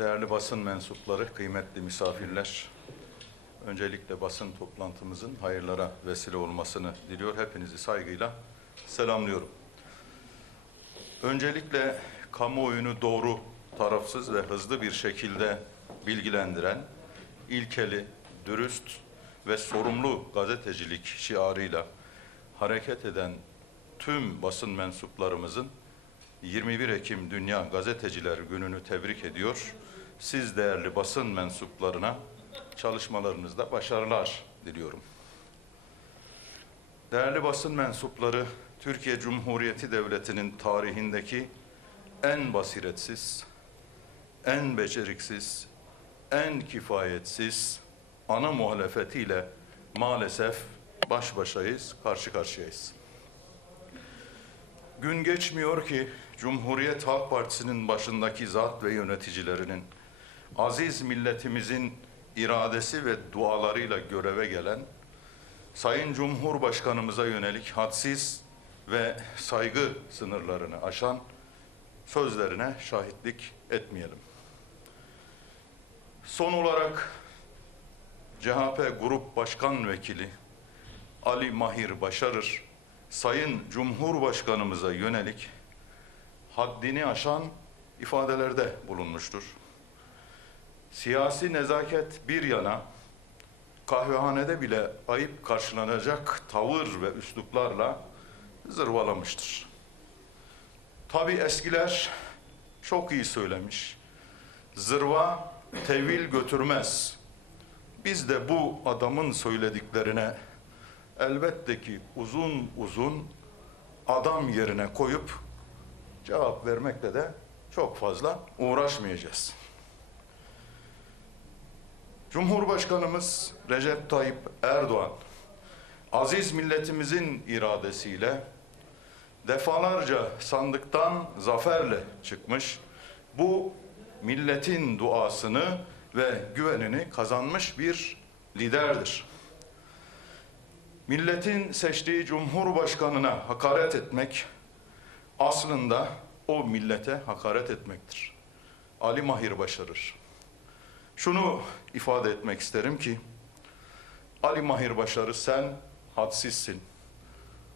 Değerli basın mensupları, kıymetli misafirler, öncelikle basın toplantımızın hayırlara vesile olmasını diliyor. Hepinizi saygıyla selamlıyorum. Öncelikle kamuoyunu doğru, tarafsız ve hızlı bir şekilde bilgilendiren, ilkeli, dürüst ve sorumlu gazetecilik şiarıyla hareket eden tüm basın mensuplarımızın 21 Ekim Dünya Gazeteciler Günü'nü tebrik ediyor. Siz değerli basın mensuplarına çalışmalarınızda başarılar diliyorum. Değerli basın mensupları, Türkiye Cumhuriyeti Devleti'nin tarihindeki en basiretsiz, en beceriksiz, en kifayetsiz ana muhalefetiyle maalesef baş başayız, karşı karşıyayız. Gün geçmiyor ki Cumhuriyet Halk Partisi'nin başındaki zat ve yöneticilerinin aziz milletimizin iradesi ve dualarıyla göreve gelen Sayın Cumhurbaşkanımıza yönelik hadsiz ve saygı sınırlarını aşan sözlerine şahitlik etmeyelim. Son olarak CHP Grup Başkan Vekili Ali Mahir Başarır, Sayın Cumhurbaşkanımıza yönelik haddini aşan ifadelerde bulunmuştur. Siyasi nezaket bir yana, kahvehanede bile ayıp karşılanacak tavır ve üsluplarla zırvalamıştır. Tabi eskiler çok iyi söylemiş. Zırva tevil götürmez. Biz de bu adamın söylediklerine elbette ki uzun uzun adam yerine koyup cevap vermekle de çok fazla uğraşmayacağız. Cumhurbaşkanımız Recep Tayyip Erdoğan aziz milletimizin iradesiyle defalarca sandıktan zaferle çıkmış. Bu milletin duasını ve güvenini kazanmış bir liderdir. Milletin seçtiği cumhurbaşkanına hakaret etmek aslında o millete hakaret etmektir. Ali Mahir başarır. Şunu ifade etmek isterim ki Ali Mahir başarı sen hadsizsin.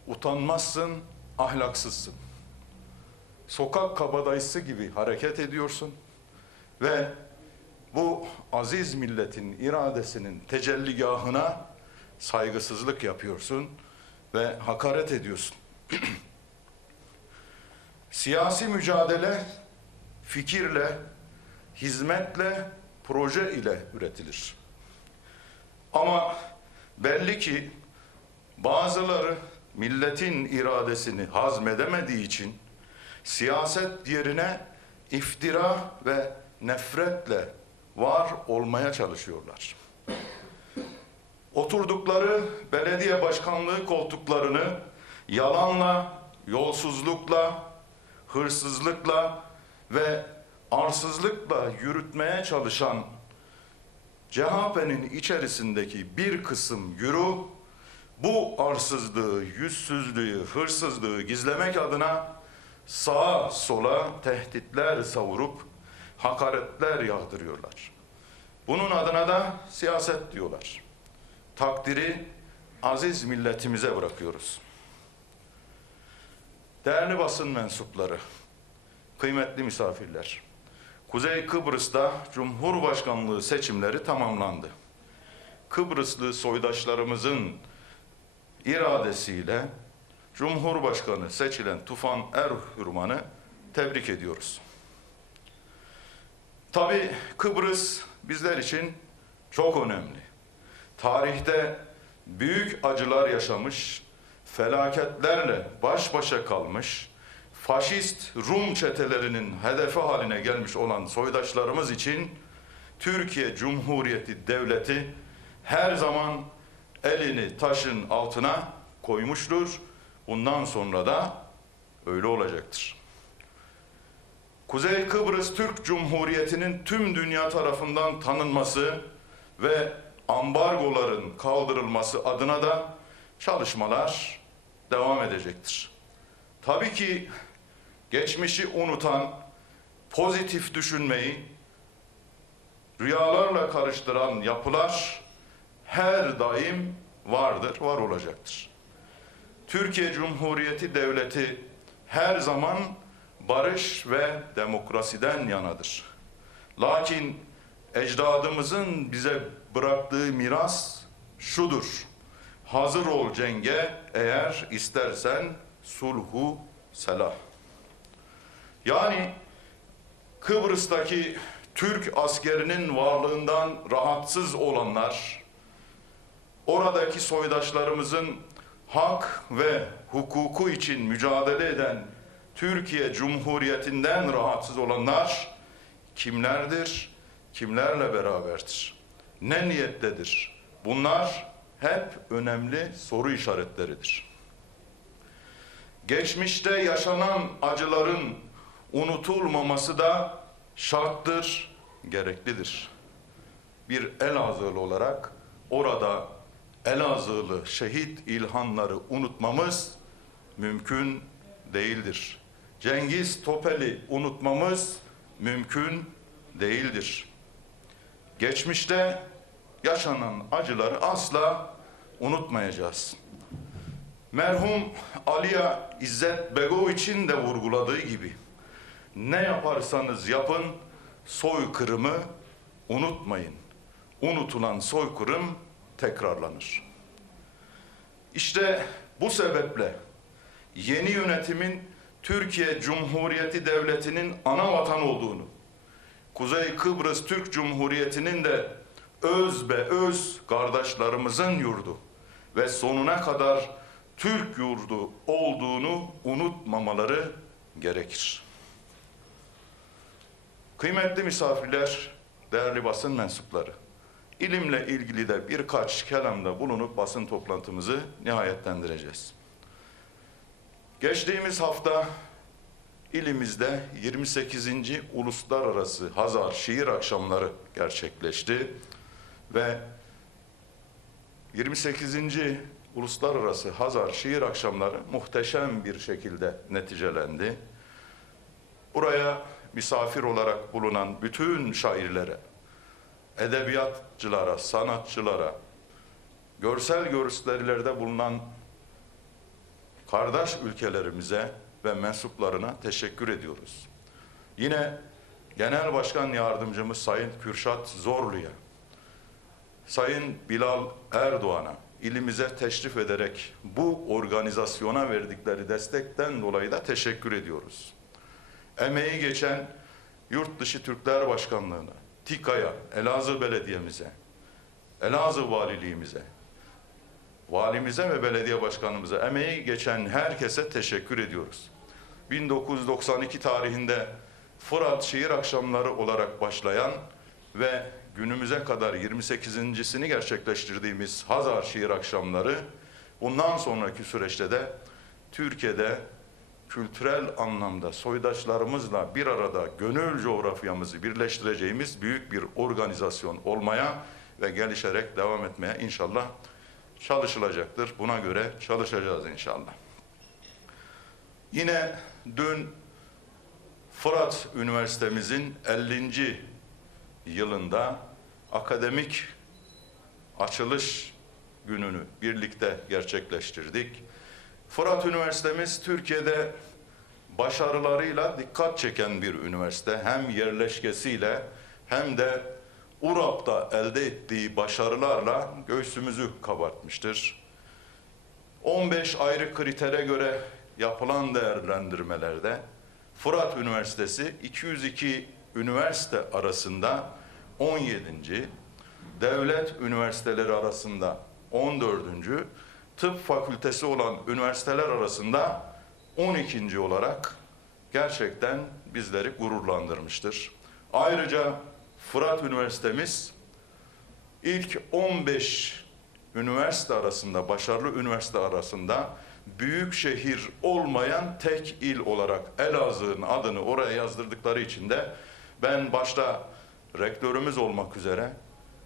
Utanmazsın, ahlaksızsın. Sokak kabadayısı gibi hareket ediyorsun ve bu aziz milletin iradesinin tecelligahına saygısızlık yapıyorsun ve hakaret ediyorsun. Siyasi mücadele fikirle, hizmetle, proje ile üretilir. Ama belli ki bazıları milletin iradesini hazmedemediği için siyaset yerine iftira ve nefretle var olmaya çalışıyorlar. Oturdukları belediye başkanlığı koltuklarını yalanla, yolsuzlukla, hırsızlıkla ve arsızlıkla yürütmeye çalışan CHP'nin içerisindeki bir kısım güruh bu arsızlığı, yüzsüzlüğü, hırsızlığı gizlemek adına sağa sola tehditler savurup hakaretler yağdırıyorlar. Bunun adına da siyaset diyorlar. Takdiri aziz milletimize bırakıyoruz. Değerli basın mensupları, kıymetli misafirler, Kuzey Kıbrıs'ta Cumhurbaşkanlığı seçimleri tamamlandı. Kıbrıslı soydaşlarımızın iradesiyle Cumhurbaşkanı seçilen Tufan Erhürman'ı tebrik ediyoruz. Tabii Kıbrıs bizler için çok önemli. Tarihte büyük acılar yaşamış, felaketlerle baş başa kalmış, faşist Rum çetelerinin hedefi haline gelmiş olan soydaşlarımız için Türkiye Cumhuriyeti Devleti her zaman elini taşın altına koymuştur. Bundan sonra da öyle olacaktır. Kuzey Kıbrıs Türk Cumhuriyeti'nin tüm dünya tarafından tanınması ve ambargoların kaldırılması adına da çalışmalar devam edecektir. Tabii ki geçmişi unutan, pozitif düşünmeyi, rüyalarla karıştıran yapılar her daim vardır, var olacaktır. Türkiye Cumhuriyeti Devleti her zaman barış ve demokrasiden yanadır. Lakin ecdadımızın bize bıraktığı miras şudur. Hazır ol cenge eğer istersen sulhu selah. Yani Kıbrıs'taki Türk askerinin varlığından rahatsız olanlar, oradaki soydaşlarımızın hak ve hukuku için mücadele eden Türkiye Cumhuriyeti'nden rahatsız olanlar kimlerdir? Kimlerle beraberdir? Ne niyettedir? Bunlar hep önemli soru işaretleridir. Geçmişte yaşanan acıların unutulmaması da şarttır, gereklidir. Bir Elazığlı olarak orada Elazığlı şehit ilhanları unutmamız mümkün değildir. Cengiz Topel'i unutmamız mümkün değildir. Geçmişte yaşanan acıları asla unutmayacağız. Merhum Aliya İzzet Begoviç'in de vurguladığı gibi ne yaparsanız yapın soykırımı unutmayın. Unutulan soykırım tekrarlanır. İşte bu sebeple yeni yönetimin Türkiye Cumhuriyeti Devleti'nin ana vatan olduğunu, Kuzey Kıbrıs Türk Cumhuriyeti'nin de öz be öz kardeşlerimizin yurdu ve sonuna kadar Türk yurdu olduğunu unutmamaları gerekir. Kıymetli misafirler, değerli basın mensupları, ilimle ilgili de birkaç kelamda bulunup basın toplantımızı nihayetlendireceğiz. Geçtiğimiz hafta ilimizde 28. Uluslararası Hazar Şiir Akşamları gerçekleşti ve 28. Uluslararası Hazar Şiir Akşamları muhteşem bir şekilde neticelendi. Buraya misafir olarak bulunan bütün şairlere, edebiyatçılara, sanatçılara, görsel gösterilerde bulunan kardeş ülkelerimize ve mensuplarına teşekkür ediyoruz. Yine Genel Başkan Yardımcımız Sayın Kürşat Zorlu'ya, Sayın Bilal Erdoğan'a ilimize teşrif ederek bu organizasyona verdikleri destekten dolayı da teşekkür ediyoruz. Emeği geçen Yurt Dışı Türkler Başkanlığı'na, TİKA'ya, Elazığ Belediye'mize, Elazığ Valiliğimize, valimize ve belediye başkanımıza emeği geçen herkese teşekkür ediyoruz. 1992 tarihinde Fırat Şiir Akşamları olarak başlayan ve günümüze kadar 28.sini gerçekleştirdiğimiz Hazar Şiir Akşamları bundan sonraki süreçte de Türkiye'de kültürel anlamda soydaşlarımızla bir arada gönül coğrafyamızı birleştireceğimiz büyük bir organizasyon olmaya ve gelişerek devam etmeye inşallah çalışılacaktır. Buna göre çalışacağız inşallah. Yine dün Fırat Üniversitemizin 50. yılında akademik açılış gününü birlikte gerçekleştirdik. Fırat Üniversitemiz Türkiye'de başarılarıyla dikkat çeken bir üniversite. Hem yerleşkesiyle hem de URAP'ta elde ettiği başarılarla göğsümüzü kabartmıştır. 15 ayrı kritere göre yapılan değerlendirmelerde Fırat Üniversitesi 202 üniversite arasında 17. devlet üniversiteleri arasında 14. tıp fakültesi olan üniversiteler arasında 12. olarak gerçekten bizleri gururlandırmıştır. Ayrıca Fırat Üniversitemiz ilk 15 üniversite arasında, başarılı üniversite arasında büyük şehir olmayan tek il olarak Elazığ'ın adını oraya yazdırdıkları için de ben başta rektörümüz olmak üzere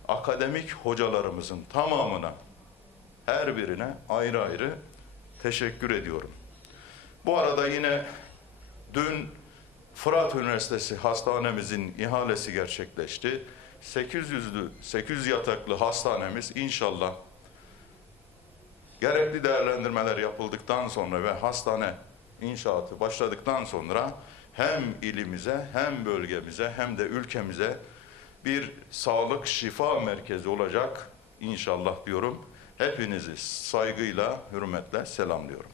akademik hocalarımızın tamamına her birine ayrı ayrı teşekkür ediyorum. Bu arada yine dün Fırat Üniversitesi hastanemizin ihalesi gerçekleşti. 800'lü 800 yataklı hastanemiz inşallah gerekli değerlendirmeler yapıldıktan sonra ve hastane inşaatı başladıktan sonra hem ilimize hem bölgemize hem de ülkemize bir sağlık şifa merkezi olacak inşallah diyorum. Hepinizi saygıyla, hürmetle selamlıyorum.